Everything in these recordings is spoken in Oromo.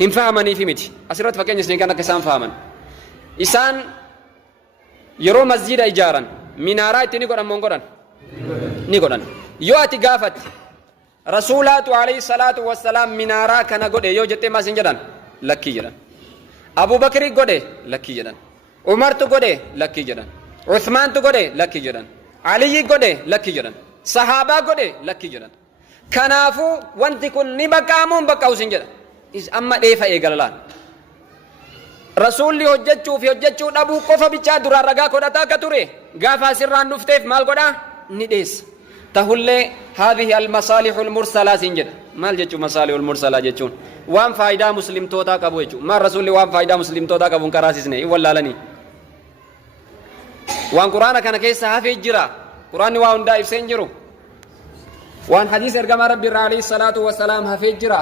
hin fahamanii fi miti asirratti fakkeenya isin kan akka isaan fahaman isaan yeroo masjida ijaaran minaaraa itti ni godhan moo godhan ni godhan yoo ati gaafatti rasuulaatu alayhi salaatu wassalaam minaaraa kana godhe yoo jettee maas hin jedhan lakkii jedhan abubakri godhe lakkii jedhan umartu godhe lakkii jedhan uthmaantu godhe lakkii jedhan aliyyi godhe lakkii jedhan sahaabaa godhe lakkii jedhan kanaafuu wanti kun ni baqqaamuun baqqaa'us hin jedhan amma dheefa eegalalaan rasuulli hojjechuu dhabuu qofa bichaa duraan ragaa godhataa akka ture gaafa asirraan dhufteef maal godhaa ni dheessa tahullee haadhihi almasaalihu almursalaa siin jedha maal jechuu masaalihu almursalaa jechuun waan faayidaa muslimtootaa qabu jechuu maal rasuulli waan faayidaa muslimtootaa qabuun karaasisne hin wallaalanii waan quraana kana keessa hafee jira quraanni waa hundaa ibsee hin jiru waan hadiis ergamaa rabbi irraa alayhi salaatu wassalaam hafee jira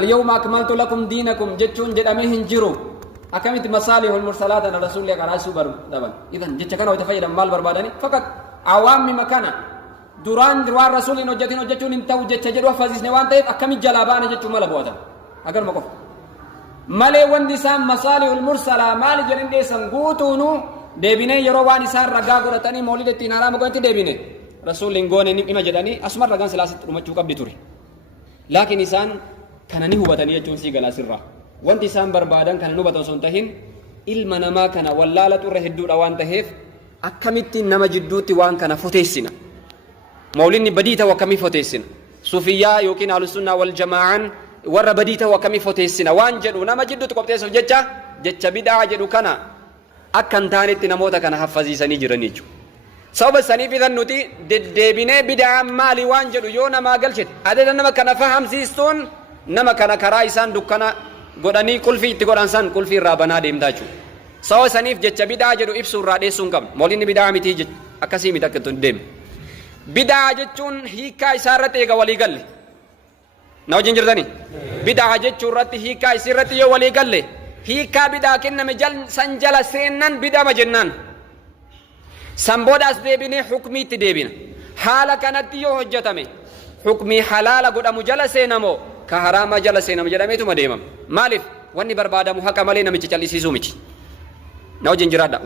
اليوم أكملت لكم دينكم جتشون جدامي هنجرو أكملت مصالح المرسلات أنا رسول الله قال سوبر دبل إذن جتش كانوا يتفيد مال بربادني فقط عوام مكانا دوران دوار رسول إنه جتشون إنتو جتش جدوا فازيس نوان تيف أكمل جلابان جتشون مال بواتا أقول مكوف مالي وندسان مصالح المرسلة مالي جرين ديسان قوتونو ديبيني يروان إسان رقاق ورطاني مولد التنارا مقوانت ديبيني رسول لنقوني نما جداني أسمر رقان سلاسة رمجو قبل توري لكن إسان kana ni hubatanii jechuun sii galaa sirra wanti isaan barbaadan kana nu hubatan osoo hin tahin ilma namaa kana wallaalatu irra hedduudha waan taheef akkamittiin nama jidduutti waan kana foteessina mawlinni badii ta'u akkamii foteessina sufiyyaa yookiin ahlusunnaa wal jamaa'an warra badii ta'u akkamii foteessina waan jedhu nama jidduutti qopheessuuf jecha bid'aa jedhu kana akka hin taanetti namoota kana haffaziisanii jiran jechuudha sababa saniif idan nuti deddeebinee bid'aa maali waan jedhu yoo namaa galchite adeeda nama kana fahamsiistuun nama kana karaa isaan dukkana godhanii qulfii itti godhan san qulfii irraa banaa deemtaa jechuudha sababa saniif jecha bid'aa jedhu ibsuu irraa dheessuu hin qabnu mawlinni bid'aa mitii akkasii miti akka deemu bid'aa jechuun hiikaa isaa irratti eega walii galle na wajjin jirtanii bid'aa jechuu irratti hiikaa isii irratti yoo walii galle hiikaa bid'aa kenname san jala seennan bid'ama jennaan san boodaas deebinee hukmiitti deebina haala kanatti yoo hojjetame hukmii halaala godhamu jala seenamoo ka harama jala seenama jedhameetuma deemam maaliif wanni barbaadamu haqa malee namicha cal'isiisuu miti na wajjin jiraadha